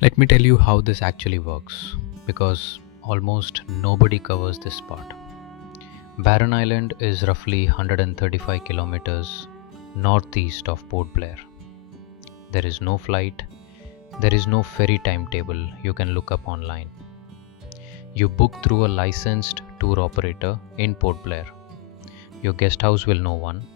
Let me tell you how this actually works, because almost nobody covers this part. Barren Island is roughly 135 kilometers northeast of Port Blair. There is no flight, there is no ferry timetable you can look up online. You book through a licensed tour operator in Port Blair. Your guest house will know one,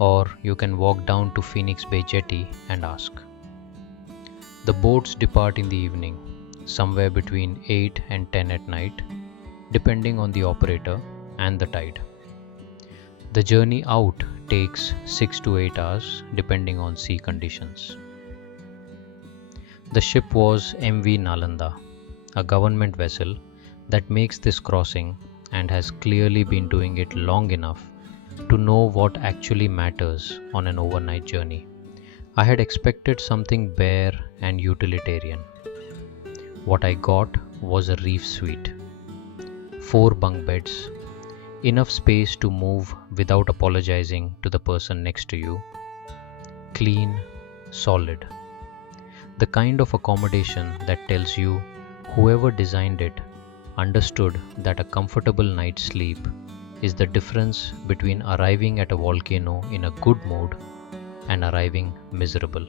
or you can walk down to Phoenix Bay Jetty and ask. The boats depart in the evening, somewhere between 8 and 10 at night, depending on the operator and the tide. The journey out takes 6 to 8 hours depending on sea conditions. The ship was MV Nalanda, a government vessel that makes this crossing and has clearly been doing it long enough to know what actually matters on an overnight journey. I had expected something bare and utilitarian. What I got was a reef suite. 4 bunk beds, enough space to move without apologizing to the person next to you. Clean, solid. The kind of accommodation that tells you whoever designed it understood that a comfortable night's sleep is the difference between arriving at a volcano in a good mood and arriving miserable.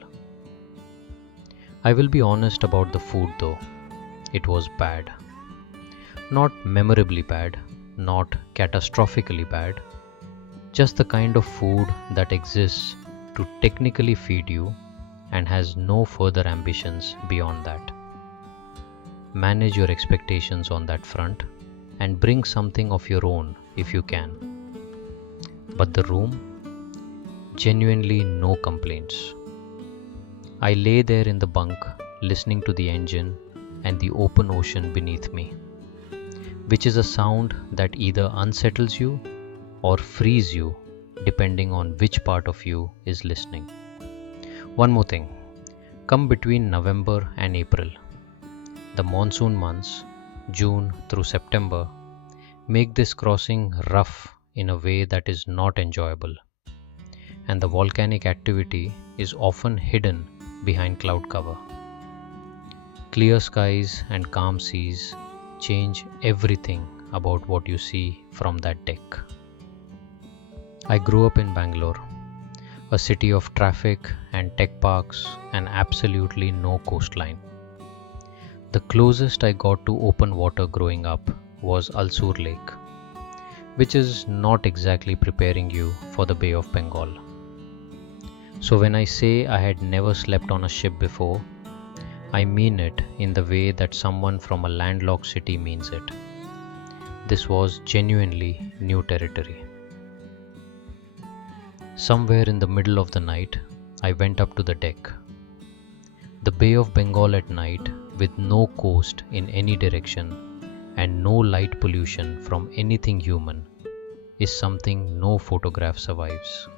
I will be honest about the food though. It was bad. Not memorably bad, not catastrophically bad, just the kind of food that exists to technically feed you and has no further ambitions beyond that. Manage your expectations on that front and bring something of your own if you can. But the room? Genuinely no complaints. I lay there in the bunk, listening to the engine and the open ocean beneath me, which is a sound that either unsettles you or frees you depending on which part of you is listening. One more thing, come between November and April. The monsoon months, June through September, make this crossing rough in a way that is not enjoyable, and the volcanic activity is often hidden behind cloud cover. Clear skies and calm seas change everything about what you see from that deck. I grew up in Bangalore, a city of traffic and tech parks and absolutely no coastline. The closest I got to open water growing up was Alsur Lake, which is not exactly preparing you for the Bay of Bengal. So when I say I had never slept on a ship before, I mean it in the way that someone from a landlocked city means it. This was genuinely new territory. Somewhere in the middle of the night, I went up to the deck. The Bay of Bengal at night, with no coast in any direction and no light pollution from anything human, is something no photograph survives.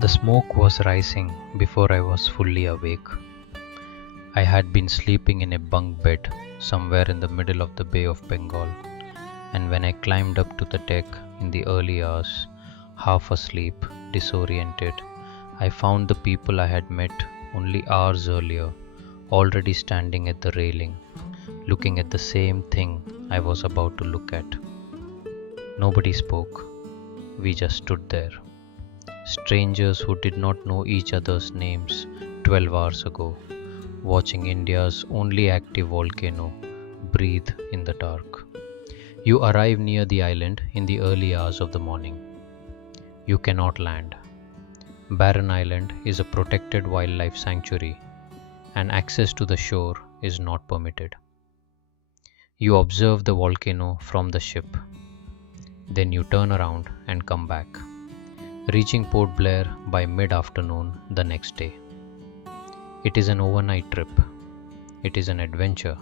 The smoke was rising before I was fully awake. I had been sleeping in a bunk bed somewhere in the middle of the Bay of Bengal, and when I climbed up to the deck in the early hours, half asleep, disoriented, I found the people I had met only hours earlier already standing at the railing, looking at the same thing I was about to look at. Nobody spoke. We just stood there. Strangers who did not know each other's names 12 hours ago, watching India's only active volcano breathe in the dark. You arrive near the island in the early hours of the morning. You cannot land. Barren Island is a protected wildlife sanctuary, and access to the shore is not permitted. You observe the volcano from the ship. Then you turn around and come back, reaching Port Blair by mid-afternoon the next day. It is an overnight trip. it is an adventure,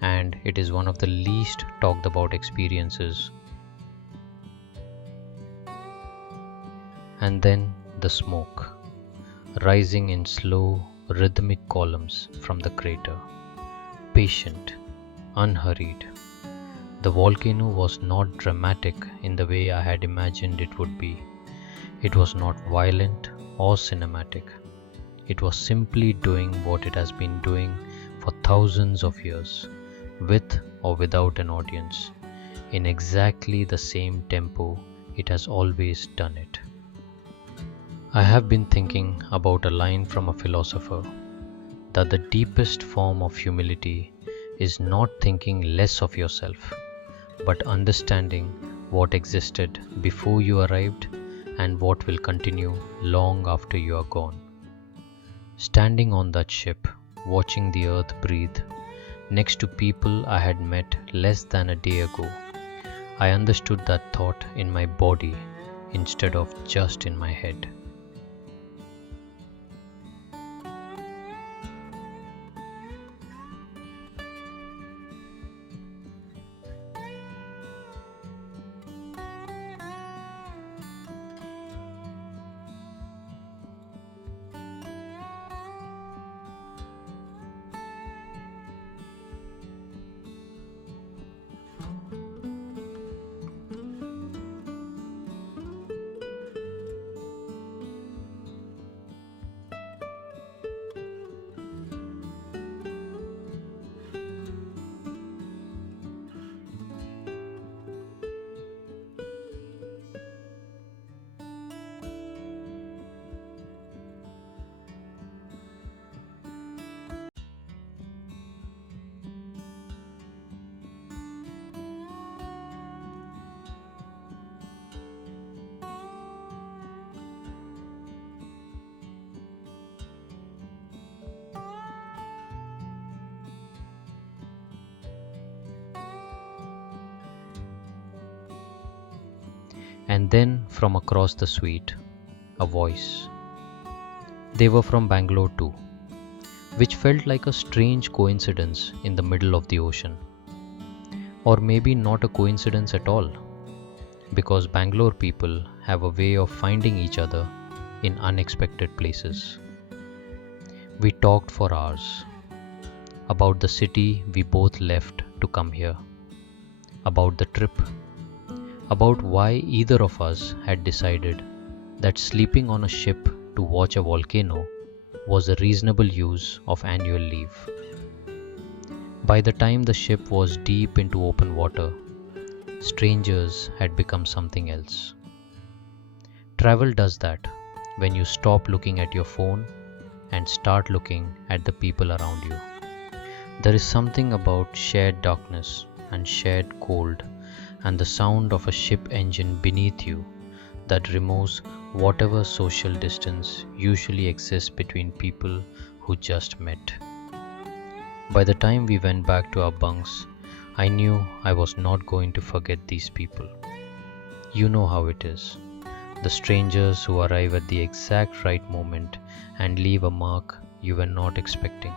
and it is one of the least talked about experiences. And then the smoke, rising in slow, rhythmic columns from the crater, patient, unhurried. The volcano was not dramatic in the way I had imagined it would be. It was not violent or cinematic. It was simply doing what it has been doing for thousands of years, with or without an audience, in exactly the same tempo it has always done it. I have been thinking about a line from a philosopher that the deepest form of humility is not thinking less of yourself, but understanding what existed before you arrived and what will continue long after you are gone. Standing on that ship, watching the earth breathe, next to people I had met less than a day ago, I understood that thought in my body instead of just in my head. And then from across the suite, a voice. They were from Bangalore too, which felt like a strange coincidence in the middle of the ocean. Or maybe not a coincidence at all, because Bangalore people have a way of finding each other in unexpected places. We talked for hours about the city we both left to come here, about the trip, about why either of us had decided that sleeping on a ship to watch a volcano was a reasonable use of annual leave. By the time the ship was deep into open water, strangers had become something else. Travel does that when you stop looking at your phone and start looking at the people around you. There is something about shared darkness and shared cold and the sound of a ship engine beneath you that removes whatever social distance usually exists between people who just met. By the time we went back to our bunks, I knew I was not going to forget these people. You know how it is. The strangers who arrive at the exact right moment and leave a mark you were not expecting.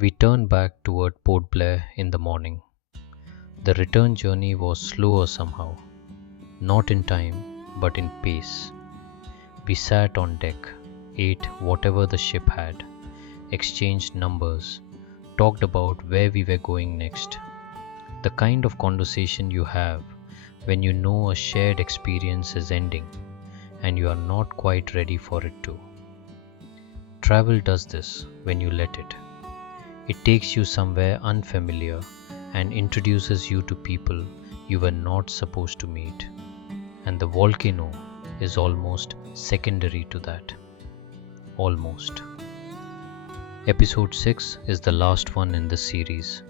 We turned back toward Port Blair in the morning. The return journey was slower somehow, not in time, but in pace. We sat on deck, ate whatever the ship had, exchanged numbers, talked about where we were going next. The kind of conversation you have when you know a shared experience is ending and you are not quite ready for it to. Travel does this when you let it. It takes you somewhere unfamiliar and introduces you to people you were not supposed to meet. And the volcano, is almost secondary to that. Almost. Episode 6 is the last one in this series.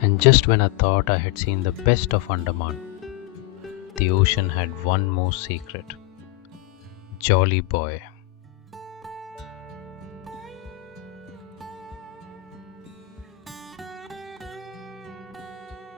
And just when I thought I had seen the best of Andaman, the ocean had one more secret. Jolly boy.